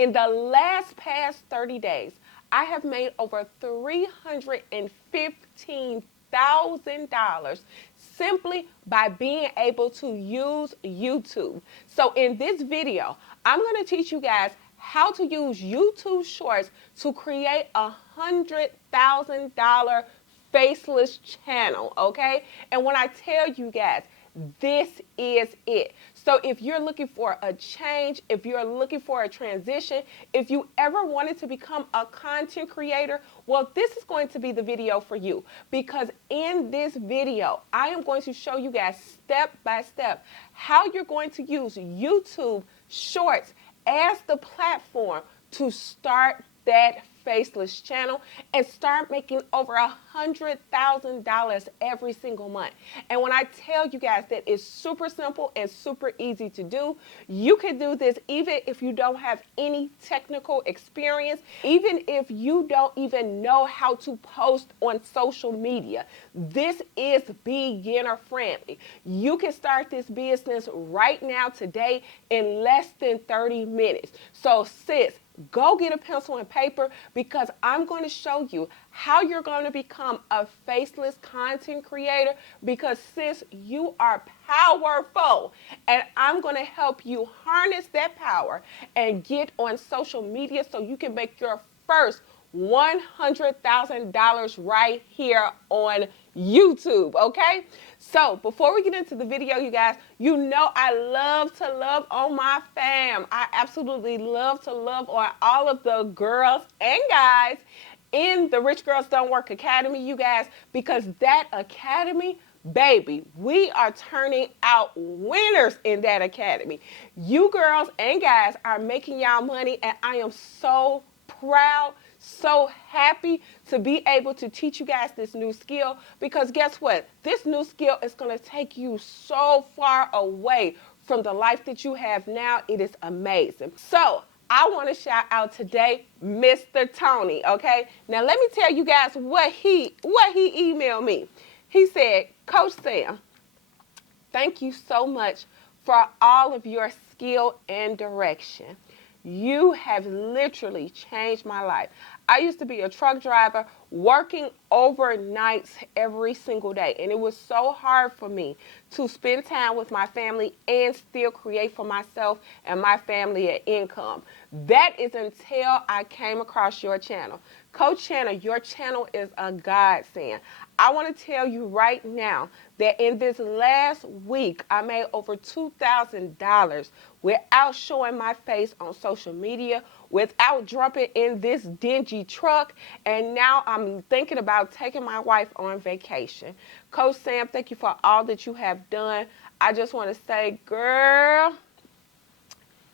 In the last past 30 days, I have made over $315,000 simply by being able to use YouTube. So in this video, I'm going to teach you guys how to use YouTube Shorts to create a $100,000 faceless channel, okay? And when I tell you guys, this is it. So if you're looking for a change, if you're looking for a transition, if you ever wanted to become a content creator, well, this is going to be the video for you, because in this video, I am going to show you guys step by step how you're going to use YouTube Shorts as the platform to start that faceless channel and start making over $100,000 every single month. And when I tell you guys that it's super simple and super easy to do, you can do this even if you don't have any technical experience, even if you don't even know how to post on social media. This is beginner friendly. You can start this business right now today in less than 30 minutes. So sis, go get a pencil and paper, because I'm going to show you how you're going to become a faceless content creator, because sis, you are powerful, and I'm going to help you harness that power and get on social media so you can make your first $100,000 right here on YouTube, okay? So before we get into the video, you guys, you know I love to love on my fam. I absolutely love to love on all of the girls and guys in the Rich Girls Don't Work Academy, you guys, because that academy, baby, we are turning out winners in that academy. You girls and guys are making y'all money, and I am so proud, so happy to be able to teach you guys this new skill, because guess what? This new skill is going to take you so far away from the life that you have now. It is amazing. So I want to shout out today Mr. Tony, okay? Now let me tell you guys what he emailed me. He said, Coach Sam, thank you so much for all of your skill and direction. You have literally changed my life. I used to be a truck driver working overnights every single day, and it was so hard for me to spend time with my family and still create for myself and my family an income. That is until I came across your channel. Coach Channel, your channel is a godsend. I want to tell you right now that in this last week, I made over $2,000 without showing my face on social media, without jumping in this dingy truck, and now I'm thinking about taking my wife on vacation. Coach Sam, thank you for all that you have done. I just want to say, girl,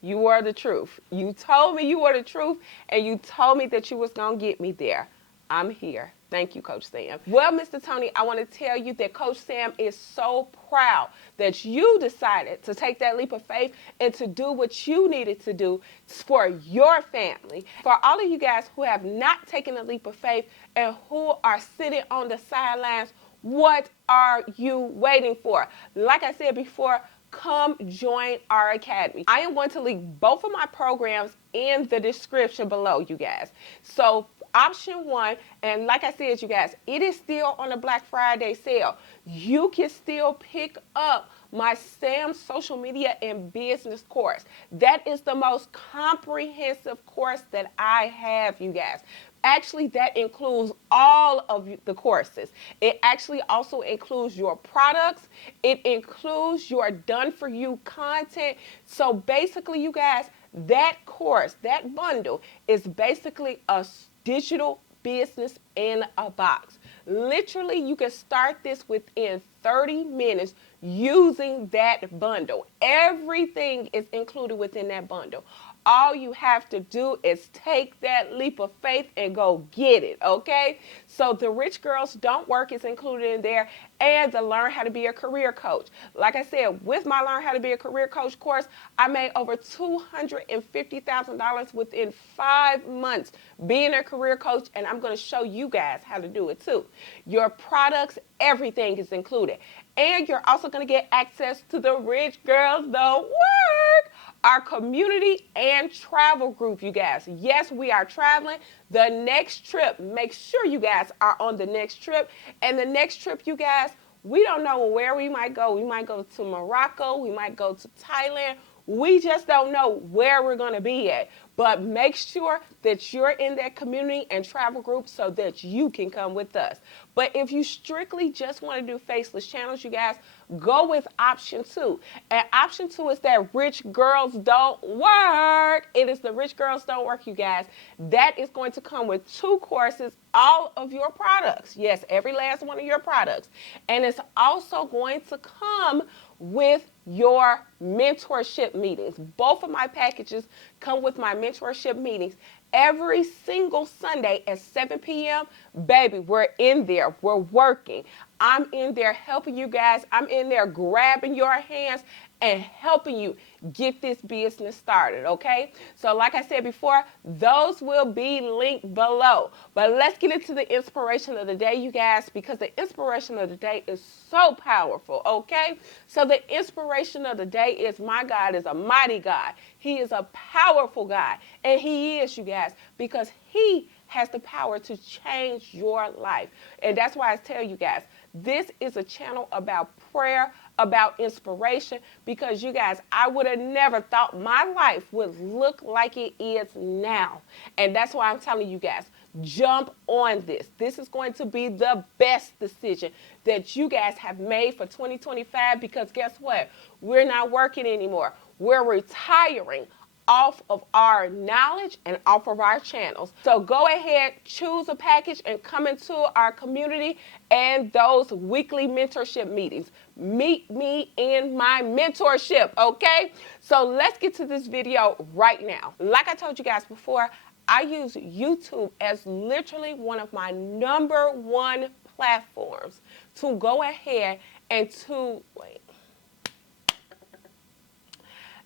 you were the truth. You told me you were the truth, and you told me that you was going to get me there. I'm here. Thank you, Coach Sam. Well, Mr. Tony, I want to tell you that Coach Sam is so proud that you decided to take that leap of faith and to do what you needed to do for your family. For all of you guys who have not taken a leap of faith and who are sitting on the sidelines, what are you waiting for? Like I said before, come join our academy. I am going to link both of my programs in the description below, you guys. So option one, and like I said, you guys, it is still on a Black Friday sale. You can still pick up my Sam Social Media and Business course. That is the most comprehensive course that I have, you guys. Actually, that includes all of the courses. It actually also includes your products. It includes your done-for-you content. So basically, you guys, that course, that bundle is basically a digital business in a box. Literally, you can start this within 30 minutes using that bundle. Everything is included within that bundle. All you have to do is take that leap of faith and go get it, okay? So the Rich Girls Don't Work is included in there, and the Learn How to Be a Career Coach. Like I said, with my Learn How to Be a Career Coach course, I made over $250,000 within 5 months being a career coach, and I'm going to show you guys how to do it too. Your products, everything is included. And you're also going to get access to the Rich Girls Don't Work our community and travel group, you guys. Yes, we are traveling. The next trip, make sure you guys are on the next trip. And the next trip, you guys, we don't know where we might go. We might go to Morocco. We might go to Thailand. We just don't know where we're going to be at. But make sure that you're in that community and travel group so that you can come with us. But if you strictly just want to do faceless channels, you guys, go with option 2. And option 2 is that Rich Girls Don't Work. It is the Rich Girls Don't Work, you guys. That is going to come with 2 courses, all of your products. Yes, every last one of your products. And it's also going to come with your mentorship meetings. Both of my packages come with my mentorship meetings every single Sunday at 7 p.m. Baby, we're in there. We're working. I'm in there helping you guys. I'm in there grabbing your hands and helping you get this business started, okay? So like I said before, those will be linked below. But let's get into the inspiration of the day, you guys, because the inspiration of the day is so powerful, okay? So the inspiration of the day is my God is a mighty God. He is a powerful God. And he is, you guys, because he has the power to change your life. And that's why I tell you guys, this is a channel about prayer, about inspiration, because you guys, I would have never thought my life would look like it is now. And that's why I'm telling you guys, jump on this. This is going to be the best decision that you guys have made for 2025, because guess what? We're not working anymore. We're retiring off of our knowledge and off of our channels. So go ahead, choose a package and come into our community and those weekly mentorship meetings. Meet me in my mentorship, okay? So let's get to this video right now. Like I told you guys before, I use YouTube as literally one of my #1 platforms to go ahead and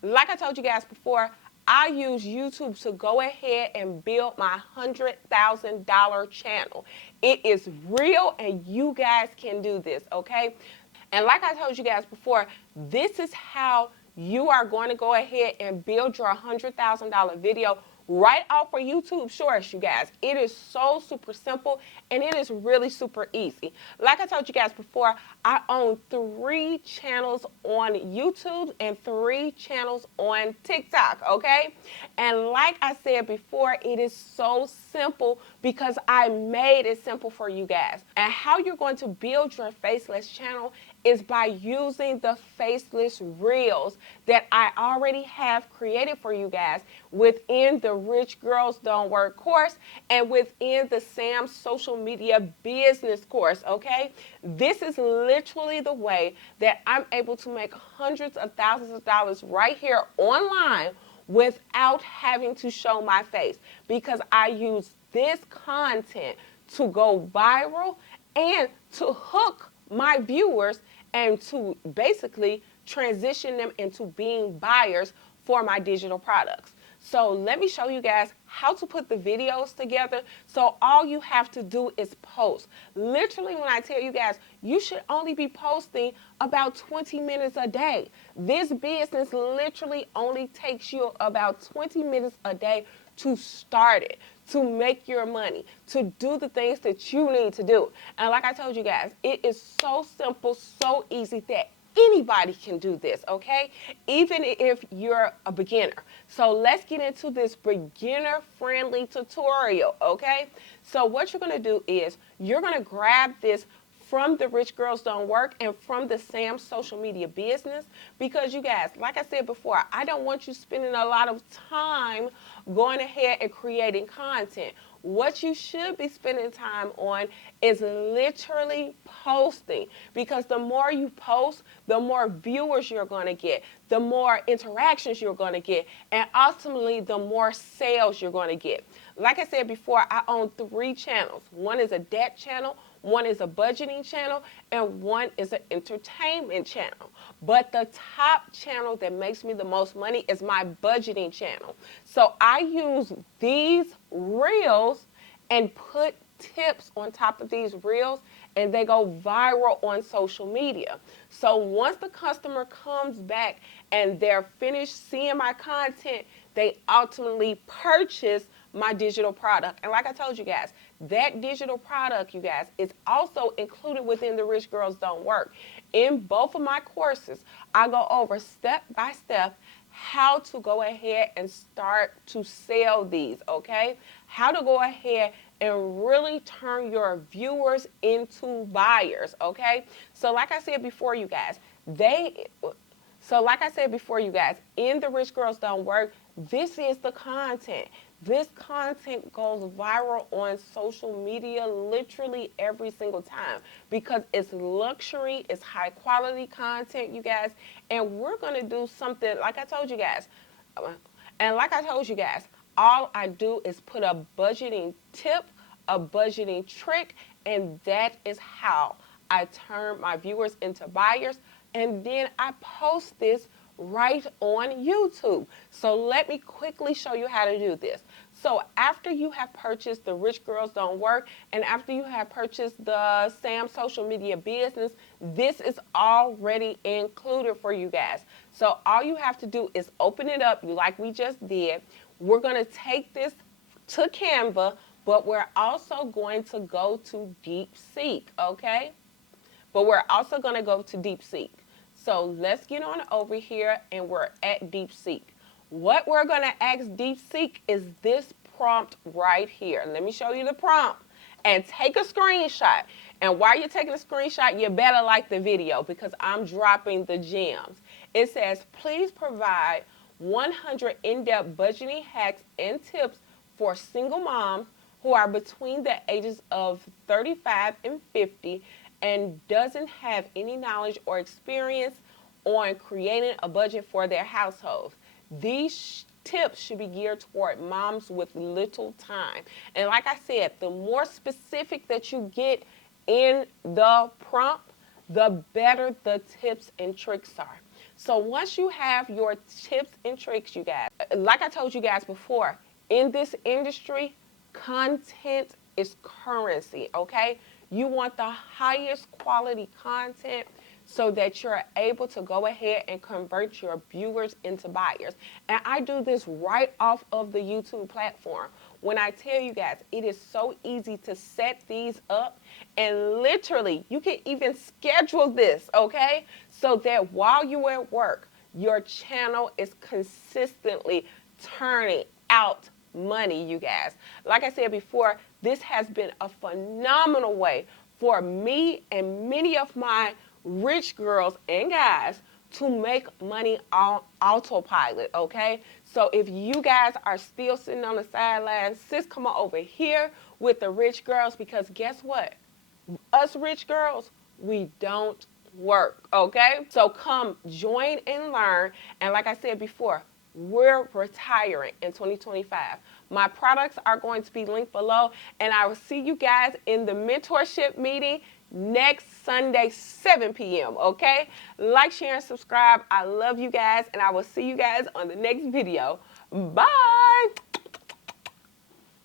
like I told you guys before, I use YouTube to go ahead and build my $100,000 channel. It is real and you guys can do this, okay? And like I told you guys before, this is how you are going to go ahead and build your $100,000 video right off of YouTube Shorts, you guys. It is so super simple and it is really super easy. Like I told you guys before, I own 3 channels on YouTube and 3 channels on TikTok, okay? And like I said before, it is so simple because I made it simple for you guys. And how you're going to build your faceless channel is by using the faceless reels that I already have created for you guys within the Rich Girls Don't Work course and within the Sam's social media business course, okay? This is literally the way that I'm able to make hundreds of thousands of dollars right here online without having to show my face, because I use this content to go viral and to hook my viewers and to basically transition them into being buyers for my digital products. So let me show you guys how to put the videos together. So all you have to do is post. Literally, when I tell you guys, you should only be posting about 20 minutes a day. This business literally only takes you about 20 minutes a day to start it, to make your money, to do the things that you need to do. And like I told you guys, it is so simple, so easy that anybody can do this, okay? Even if you're a beginner. So let's get into this beginner-friendly tutorial, okay? So what you're gonna do is you're gonna grab this from the Rich Girls Don't Work and from the Sam's social media business, because you guys, like I said before, I don't want you spending a lot of time going ahead and creating content. What you should be spending time on is literally posting, because the more you post, the more viewers you're going to get, the more interactions you're going to get, and ultimately the more sales you're going to get. Like I said before, I own 3 channels. One is a debt channel, one is a budgeting channel, and one is an entertainment channel. But the top channel that makes me the most money is my budgeting channel. So I use these reels and put tips on top of these reels, and they go viral on social media. So once the customer comes back and they're finished seeing my content, they ultimately purchase my digital product. And like I told you guys, that digital product, you guys, is also included within the Rich Girls Don't Work. In both of my courses, I go over step by step how to go ahead and start to sell these, okay? How to go ahead and really turn your viewers into buyers, okay? So like I said before, you guys, in the Rich Girls Don't Work, this is the content. This content goes viral on social media literally every single time because it's luxury, it's high quality content, you guys, and we're going to do something like I told you guys. All I do is put a budgeting tip, a budgeting trick, and that is how I turn my viewers into buyers, and then I post this right on YouTube. So let me quickly show you how to do this. So after you have purchased the Rich Girls Don't Work and after you have purchased the Sam Social Media Business, this is already included for you guys. So all you have to do is open it up like we just did. We're going to take this to Canva, but we're also going to go to DeepSeek, okay? But we're also going to go to DeepSeek. So let's get on over here and we're at DeepSeek. What we're going to ask DeepSeek is this prompt right here. Let me show you the prompt and take a screenshot. And while you're taking a screenshot, you better like the video because I'm dropping the gems. It says, please provide 100 in-depth budgeting hacks and tips for single moms who are between the ages of 35 and 50 and doesn't have any knowledge or experience on creating a budget for their households. These tips should be geared toward moms with little time. And like I said, the more specific that you get in the prompt, the better the tips and tricks are. So once you have your tips and tricks, you guys, like I told you guys before, in this industry, content is currency, okay? You want the highest quality content so that you're able to go ahead and convert your viewers into buyers. And I do this right off of the YouTube platform. When I tell you guys, it is so easy to set these up, and literally you can even schedule this, okay? So that while you're at work, your channel is consistently turning out money, you guys. Like I said before, this has been a phenomenal way for me and many of my rich girls and guys to make money on autopilot, okay? So if you guys are still sitting on the sidelines, sis, come on over here with the rich girls, because guess what? Us rich girls, we don't work, okay? So come join and learn. And like I said before, we're retiring in 2025. My products are going to be linked below, and I will see you guys in the mentorship meeting next Sunday, 7 p.m., okay? Like, share, and subscribe. I love you guys, and I will see you guys on the next video. Bye!